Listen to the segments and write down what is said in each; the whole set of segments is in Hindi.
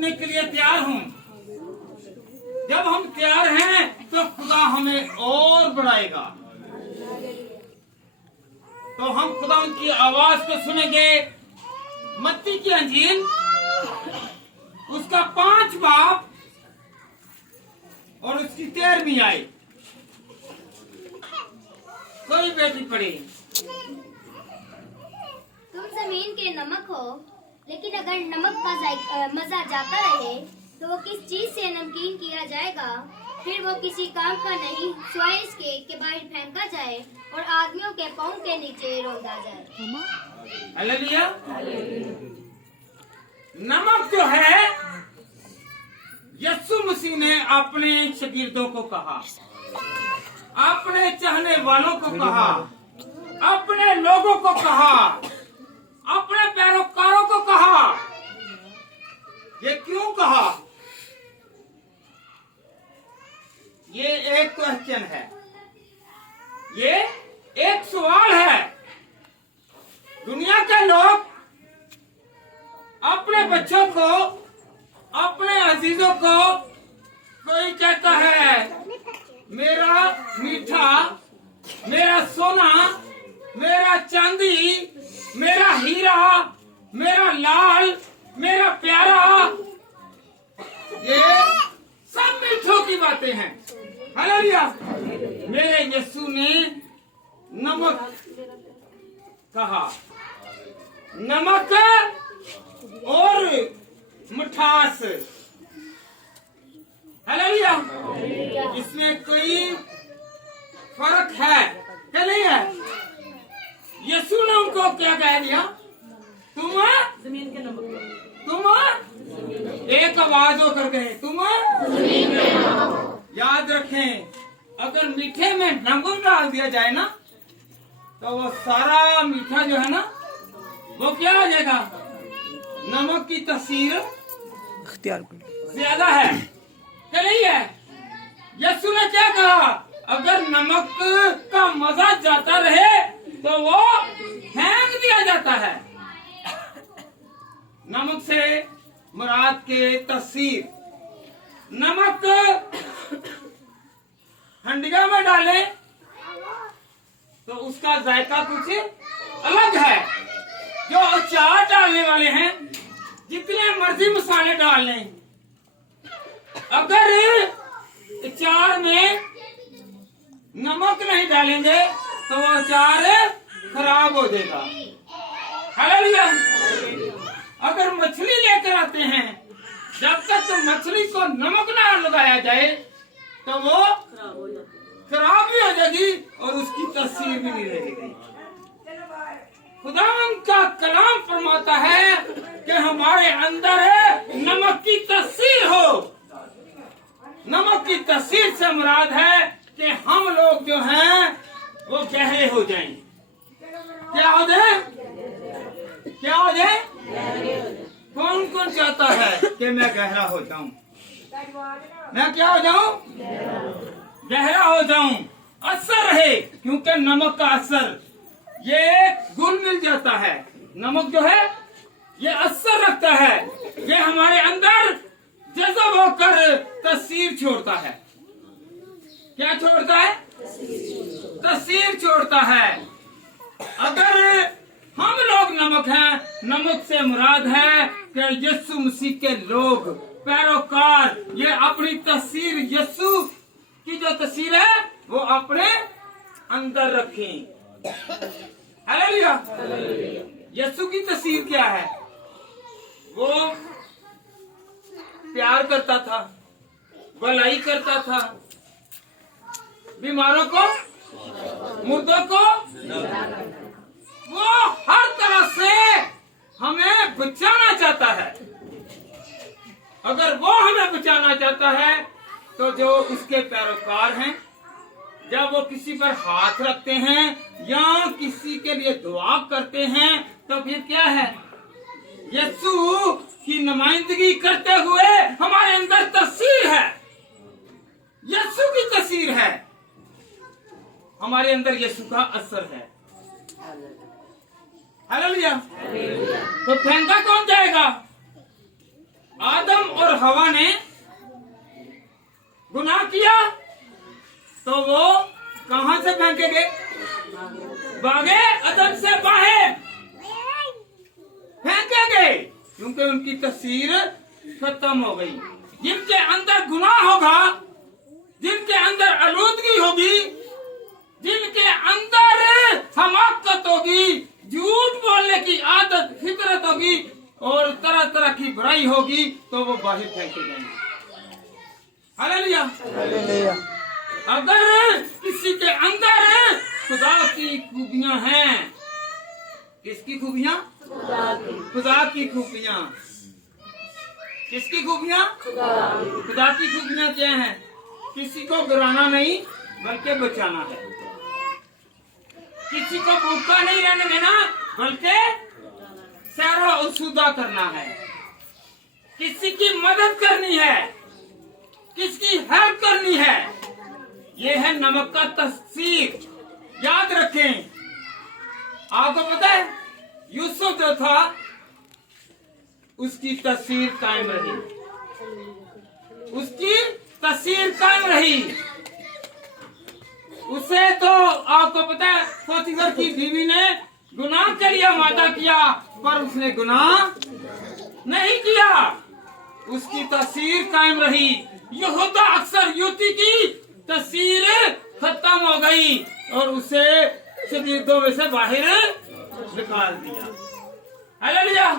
उठने के लिए तैयार हूँ। जब हम तैयार हैं तो खुदा हमें और बढ़ाएगा। तो हम खुदा की आवाज को सुनेंगे। मत्ती की अंजील उसका 5 बाब और उसकी 13वीं आयत। कोई बेटी पढ़े। तुम जमीन के नमक हो, लेकिन अगर नमक का मजा जाता रहे तो वो किस चीज से नमकीन किया जाएगा? फिर वो किसी काम का नहीं, सिवाय इसके कि बाहर फेंका जाए और आदमियों के पांव के नीचे रौंदा जाए। हालेलुया। नमक जो है, यीशु मसीह ने अपने शागिर्दों को कहा, अपने चाहने वालों को कहा, अपने लोगों को कहा, अपने पैरोकारों को कहा। ये क्यों कहा? ये एक क्वेश्चन है, ये एक सवाल है। दुनिया के लोग अपने बच्चों को, अपने अजीजों को, कोई कहता है मेरा मीठा, मेरा सोना, मेरा चांदी, मेरा हीरा, मेरा लाल, मेरा प्यारा, ये सब मीठों की बातें हैं। हालेलुया। मेरे यीशु ने नमक कहा, नमक और मिठास। हालेलुया। इसमें कोई फर्क है क्या? नहीं है। यीशु ने उनको क्या कह दिया? तुम जमीन के नमक, तुम एक आवाज होकर गए, तुम याद रखें, अगर मीठे में नमक डाल दिया जाए ना तो वो सारा मीठा जो है ना वो क्या हो जाएगा? नमक की तासीर ज्यादा है क्या? नहीं है। यीशु ने क्या कहा? अगर नमक का मजा जाता रहे तो वो फेंक दिया जाता है। नमक से मुराद के तासीर, नमक हंडिया में डालें तो उसका जायका कुछ अलग है। जो अचार डालने वाले हैं, जितने मर्जी मसाले डाल लें, अगर अचार में नमक नहीं डालेंगे तो वो अचार खराब हो जाएगा। हालेलुया। अगर मछली लेकर आते हैं, जब तक तो मछली को नमक ना लगाया जाए तो वो खराब भी हो जाएगी और उसकी तासीर भी नहीं रहेगी। खुदावन का कलाम फरमाता है कि हमारे अंदर नमक की तासीर हो। नमक की तासीर से मुराद है कि हम लोग जो हैं वो गहरे हो जाएं। क्या हो जाए? क्या हो जाए? कौन कौन चाहता है कि मैं गहरा हो जाऊं? मैं क्या हो जाऊं? गहरा हो जाऊं। असर रहे, क्योंकि नमक का असर, ये गुण मिल जाता है। नमक जो है ये असर रखता है, ये हमारे अंदर जज़ब होकर तासीर छोड़ता है। क्या छोड़ता है? तासीर छोड़ता है। अगर हम लोग नमक हैं, नमक से मुराद है कि यीशु मसीह के लोग, पैरोकार, ये अपनी तासीर, यीशु की जो तासीर है वो अपने अंदर रखें। हालेलुया। यीशु की तासीर क्या है? वो प्यार करता था, भलाई करता था, बीमारों को, मुर्दों को, वो हर तरह से हमें बचाना चाहता है। अगर वो हमें बचाना चाहता है तो जो उसके पैरोकार हैं, जब वो किसी पर हाथ रखते हैं या किसी के लिए दुआ करते हैं तो फिर क्या है? यीशु की नुमाइंदगी करते हुए हमारे अंदर तासीर है, यीशु की तासीर है, हमारे अंदर यीशु का असर है। हालेलुया। तो फेंका कौन जाएगा? आदम और हवा ने गुनाह किया तो वो कहां से फेंके गए? भागे अदन से बाहर फेंके गए, क्योंकि उनकी तस्वीर खत्म हो गई। जिनके अंदर गुनाह होगा, जिनके अंदर आलूदगी होगी, जिनके अंदर हमाकत होगी, झूठ बोलने की आदत फितरत होगी और तरह तरह की बुराई होगी, तो वो बाहर फेंके जाएंगे। हालेलुया। अगर किसी के अंदर खुदा की खूबियां हैं, किसकी खूबियां? खुदा की खूबियां। किसकी खूबियां? खुदा की खूबियां क्या हैं? किसी को गिराना नहीं बल्कि बचाना है, किसी को भूखा नहीं रहने देना बल्कि सैरो उसूदा करना है, किसी की मदद करनी है, किसकी हेल्प करनी है। ये है नमक का तस्वीर। याद रखें, आपको पता है यूसुफ जो था उसकी तस्वीर कायम रही, उसकी तस्वीर कायम रही। उसे तो आपको पता है पोतीफर की बीवी ने गुनाह के लिए वादा किया, पर उसने गुनाह नहीं किया, उसकी तस्वीर कायम रही। यहूदा अक्सर युति की तस्वीर खत्म हो गई और उसे शगीर्दों में से बाहर निकाल दिया। हालेलुया।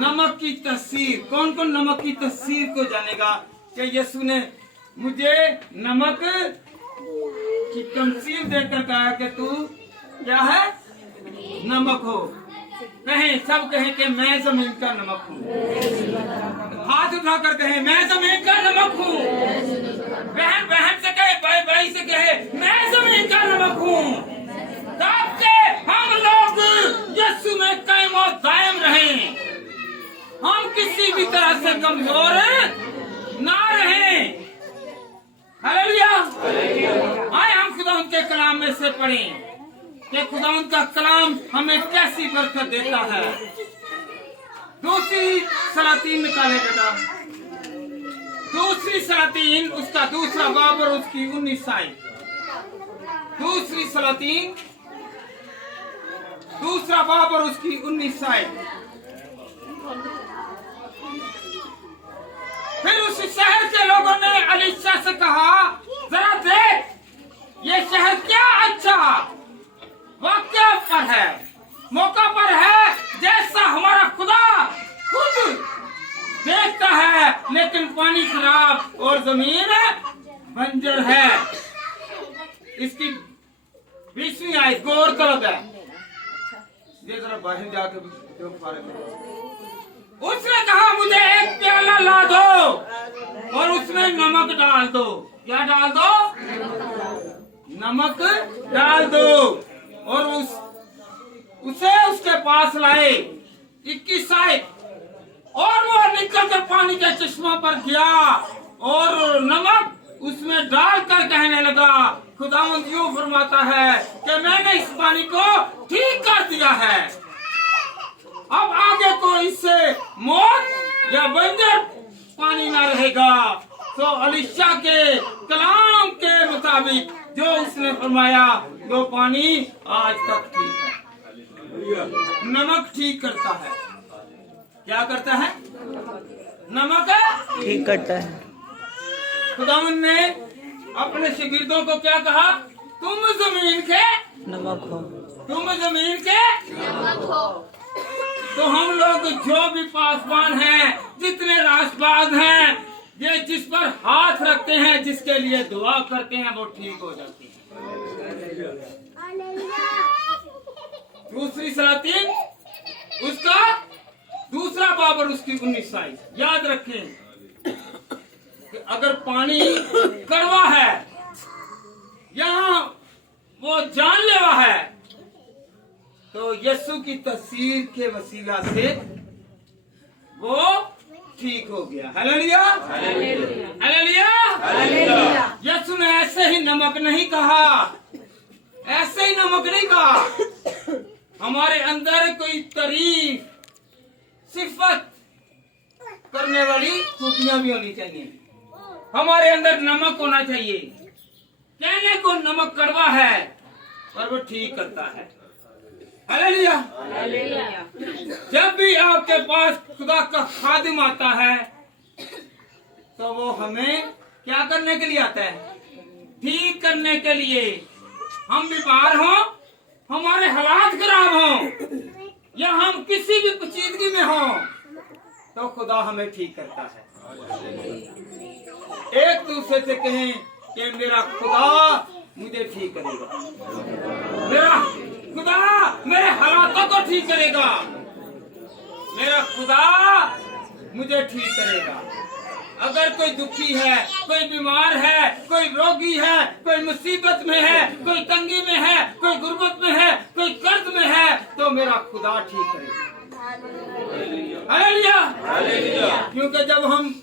नमक की तस्वीर, कौन कौन नमक की तस्वीर को जानेगा कि यीशु ने मुझे नमक की तस्वीर देकर कहा कि तू क्या है? नमक हो। कहें, सब कहें कि मैं जमीन का नमक हूँ। हाथ उठाकर कहें, मैं जमीन का नमक हूँ। बहन बहन से कहे, भाई भाई से कहे, मैं जमीन का नमक हूँ, ताकि हम लोग यीशु में कायम और दायम रहें, हम किसी भी तरह से कमजोर ना रहें। हालेलुया। आए हम खुदा उनके कलाम में से पढ़ें कि खुदा उनका कलाम हमें कैसी बरकत देता है। दूसरी सलातीन निकाले बेटा, दूसरी सलातीन उसका दूसरा बाब और उसकी 19 आयत। दूसरी सलातीन दूसरा बाब और उसकी 19 आयत। फिर उस शहर के लोगों ने एलीशा से कहा, जरा देख ये शहर क्या अच्छा वाक्य पर है, मौका पर है, जैसा हमारा खुदा खुद देखता है, लेकिन पानी खराब और जमीन बंजर है। इसकी 20वीं आयत गौर तलब है, ये जरा बाहर जाकर उसने कहा, मुझे एक प्याला ला दो और उसमें नमक डाल दो। क्या डाल दो? नमक डाल दो। और उसे उसके पास लाए। 21 आयत। और वो निकलकर पानी के चश्मा पर गया और नमक उसमें डालकर कहने लगा, खुदावंद यूं फरमाता है कि मैंने इस पानी को ठीक कर दिया है, अब आगे तो इससे मौत या बंजर पानी ना रहेगा। तो एलीशा के कलाम के मुताबिक जो उसने फरमाया वो पानी आज तक ठीक है। नमक ठीक करता है। क्या करता है? नमक ठीक करता है। खुदावंद ने अपने शागिर्दों को क्या कहा? तुम जमीन के नमक हो। तुम जमीन के नमक हो। तो हम लोग जो भी पासवान हैं, जितने राष्ट्रवाद हैं, ये जिस पर हाथ रखते हैं, जिसके लिए दुआ करते हैं, वो ठीक हो जाती है। दूसरी सलातीन उसका दूसरा बाब और उसकी 19 आयत। याद रखें कि अगर पानी कड़वा है, यहाँ वो जानलेवा है, तो यीशु की तस्वीर के वसीला से वो ठीक हो गया। Hallelujah, hallelujah. यीशु ने ऐसे ही नमक नहीं कहा, ऐसे ही नमक नहीं कहा। हमारे अंदर कोई तारीफ सिफत करने करने वाली खूबियां भी होनी चाहिए। हमारे अंदर नमक होना चाहिए। कहने को नमक कड़वा है पर वो ठीक करता है। हालेलुया। जब भी आपके पास खुदा का खादिम आता है तो वो हमें क्या करने के लिए आता है? ठीक करने के लिए। हम बीमार हों, हमारे हालात खराब हों, या हम किसी भी पेचीदगी में हों, तो खुदा हमें ठीक करता है। एक दूसरे से कहें कि मेरा खुदा मुझे ठीक करेगा, मेरा खुदा मेरे हालातों को ठीक करेगा, मेरा खुदा मुझे ठीक करेगा। अगर कोई दुखी है, कोई बीमार है, कोई रोगी है, कोई मुसीबत में है, कोई तंगी में है, कोई गुर्बत में है, कोई कर्ज में है, तो मेरा खुदा ठीक करेगा। हालेलुया। क्योंकि जब हम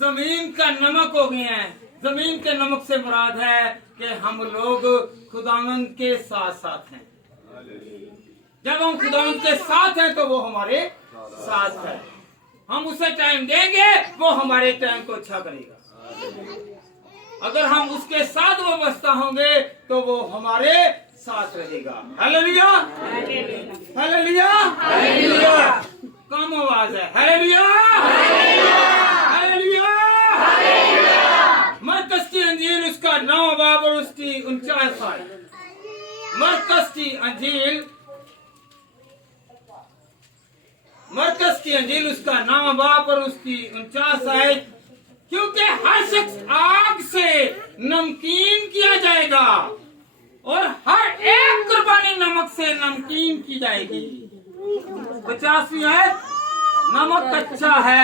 जमीन का नमक हो गए हैं, जमीन के नमक से मुराद है कि हम लोग खुदावंद के साथ साथ हैं। जब हम खुदावंद के साथ हैं तो वो हमारे साथ है। हम उसे टाइम देंगे, वो हमारे टाइम को अच्छा करेगा। अगर हम उसके साथ वाबस्ता होंगे तो वो हमारे साथ रहेगा। हालेलुया। हालेलुया। हालेलुया। कम आवाज है। हालेलुया। हालेलुया। मरकज की अंजील उसका 9 बाब और उसकी 49 आयत। मरकज की अंजील उसका 9 बाब और उसकी 49 आयत। क्योंकि हर शख्स आग से नमकीन किया जाएगा और हर एक कुर्बानी नमक से नमकीन की जाएगी। 50वीं आयत, नमक अच्छा है